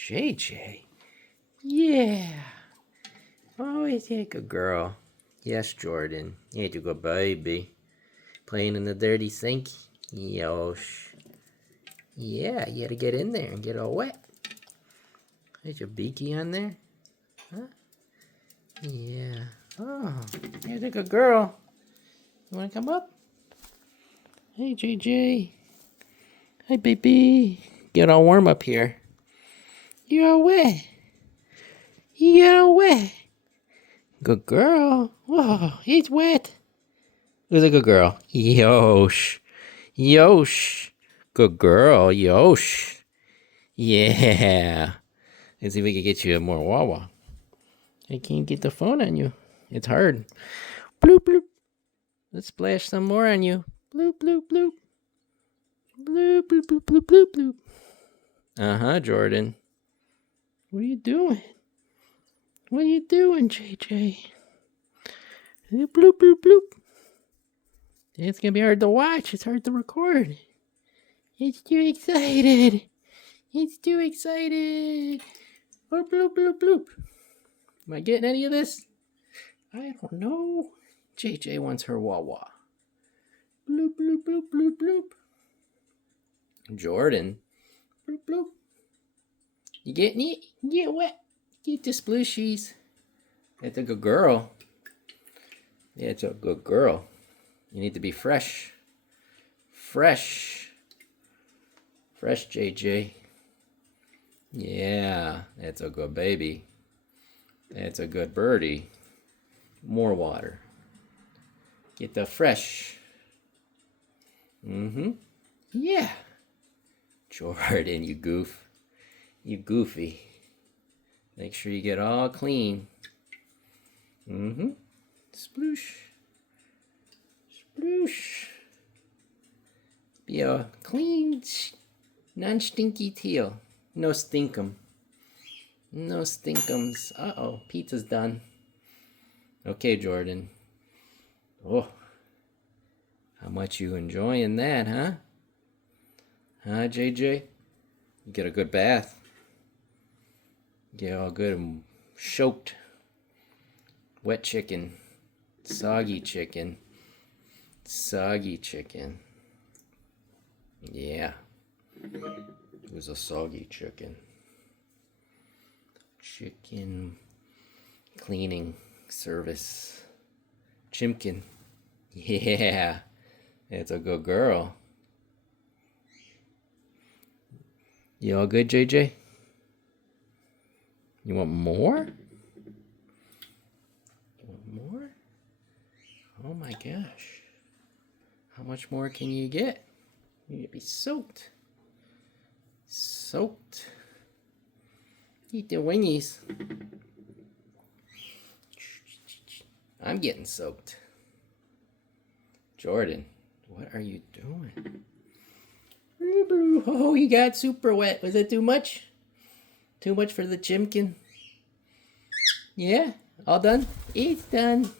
JJ. Yeah. Oh, is he a good girl? Yes, Jordan. He's a good baby. Playing in the dirty sink? Yosh. Yeah, you gotta get in there and get all wet. Is your beaky on there? Huh? Yeah. Oh, here's a good girl. You wanna come up? Hey, JJ. Hi, baby. Get all warm up here. You're all wet. You're all wet. Good girl. Whoa, he's wet. Who's a good girl? Yosh. Yosh. Good girl. Yosh. Yeah. Let's see if we can get you a more Wawa. I can't get the phone on you. It's hard. Bloop, bloop. Let's splash some more on you. Bloop, bloop, bloop. Bloop, bloop, bloop, bloop, bloop, bloop. Uh-huh, Jordan. What are you doing? What are you doing, JJ? Bloop, bloop, bloop, bloop. It's gonna be hard to watch. It's hard to record. It's too excited. It's too excited. Bloop, bloop, bloop, bloop. Am I getting any of this? I don't know. JJ wants her Wawa. Bloop, bloop, bloop, bloop, bloop. Jordan. Bloop, bloop. You getting it? You get wet. Get the splooshies. That's a good girl. Yeah, it's a good girl. You need to be fresh. Fresh. Fresh, JJ. Yeah, that's a good baby. That's a good birdie. More water. Get the fresh. Mm-hmm. Yeah. Jordan, you goof. You goofy. Make sure you get all clean. Mm-hmm. Sploosh. Sploosh. Be a clean, non-stinky tail. No stinkum. No stinkums. Uh-oh, pizza's done. Okay, Jordan. Oh. How much you enjoying that, huh? Huh, JJ? You get a good bath. Get all good and soaked. Wet chicken. Soggy chicken. Soggy chicken. Yeah. It was a soggy chicken. Chicken cleaning service. Chimcken. Yeah. It's a good girl. You all good, JJ? You want more? You want more? Oh my gosh. How much more can you get? You need to be soaked. Soaked. Eat the wingies. I'm getting soaked. Jordan, what are you doing? Oh, you got super wet. Was that too much? Too much for the Chimcken? Yeah? All done? It's done.